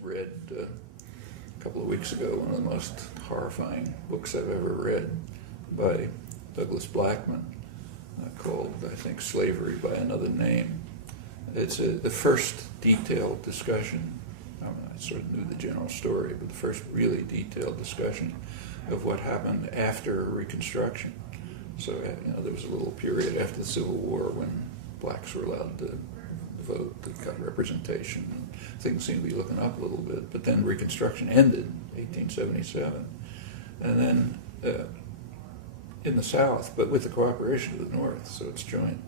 read a couple of weeks ago one of the most horrifying books I've ever read by Douglas Blackman called, I think, Slavery by Another Name. It's the first detailed discussion. I sort of knew the general story, but the first really detailed discussion of what happened after Reconstruction. So, there was a little period after the Civil War when blacks were allowed to vote, they got representation. Things seemed to be looking up a little bit, but then Reconstruction ended in 1877. And then in the South, but with the cooperation of the North, so it's joint,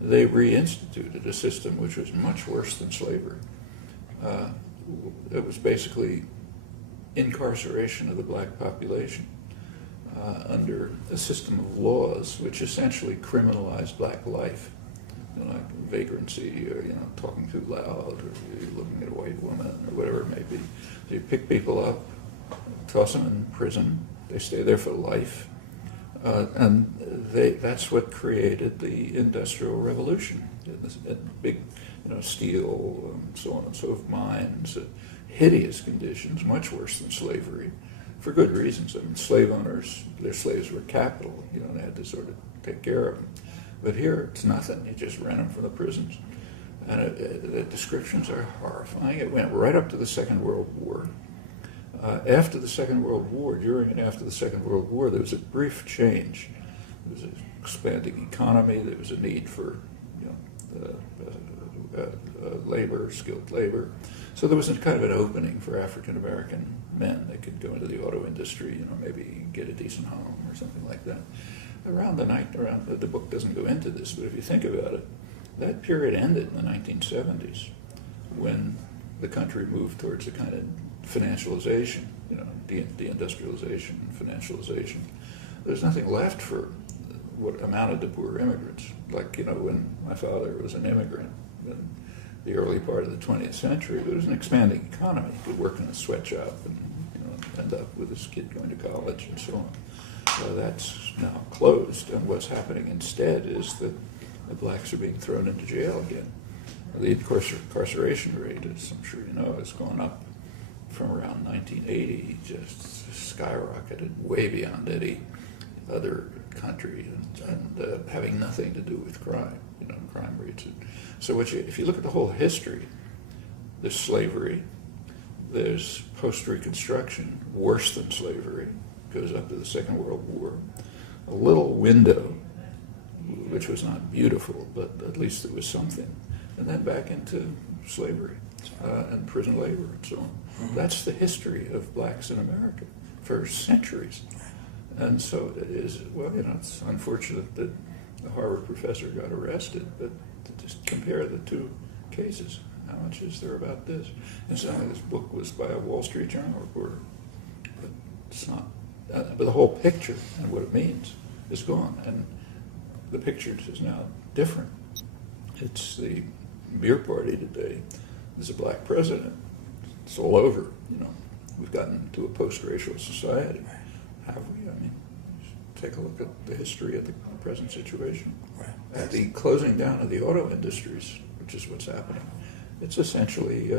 they reinstituted a system which was much worse than slavery. It was basically incarceration of the black population under a system of laws which essentially criminalized black life. Like vagrancy, or talking too loud, or looking at a white woman, or whatever it may be. So you pick people up, toss them in prison. They stay there for life, and that's what created the Industrial Revolution. Big, steel, so on and so forth, mines, hideous conditions, much worse than slavery, for good reasons. I mean, slave owners, their slaves were capital. They had to sort of take care of them. But here, it's nothing. You just rent them from the prisons. And the descriptions are horrifying. It went right up to the Second World War. After the Second World War, during and after the Second World War, there was a brief change. There was an expanding economy. There was a need for labor, skilled labor. So there was a kind of an opening for African American men. They could go into the auto industry, maybe get a decent home or something like that. Around the book doesn't go into this, but if you think about it, that period ended in the 1970s when the country moved towards a kind of financialization, deindustrialization, financialization. There's nothing left for what amounted to poor immigrants. Like, when my father was an immigrant in the early part of the 20th century, there was an expanding economy. He could work in a sweatshop and end up with his kid going to college and so on. So that's now closed, and what's happening instead is that the blacks are being thrown into jail again. The incarceration rate, as I'm sure you know, has gone up from around 1980, just skyrocketed way beyond any other country, and having nothing to do with crime, crime rates. So if you look at the whole history, there's slavery, there's post-Reconstruction, worse than slavery, goes up to the Second World War, a little window, which was not beautiful, but at least it was something, and then back into slavery and prison labor and so on. Mm-hmm. That's the history of blacks in America for centuries. And so it is, it's unfortunate that the Harvard professor got arrested, but to just compare the two cases, how much is there about this? And so this book was by a Wall Street Journal reporter, but it's not. But the whole picture and what it means is gone, and the picture is now different. It's the beer party today. There's a black president. It's all over. We've gotten to a post-racial society. Have we? I mean, take a look at the history of the present situation. At the closing down of the auto industries, which is what's happening, it's essentially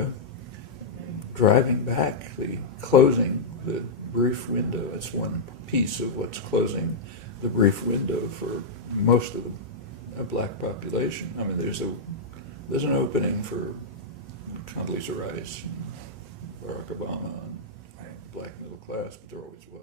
driving back the closing the brief window. It's one piece of what's closing the brief window for most of the black population. I mean, there's an opening for Condoleezza Rice, and Barack Obama, and black middle class, but there always was.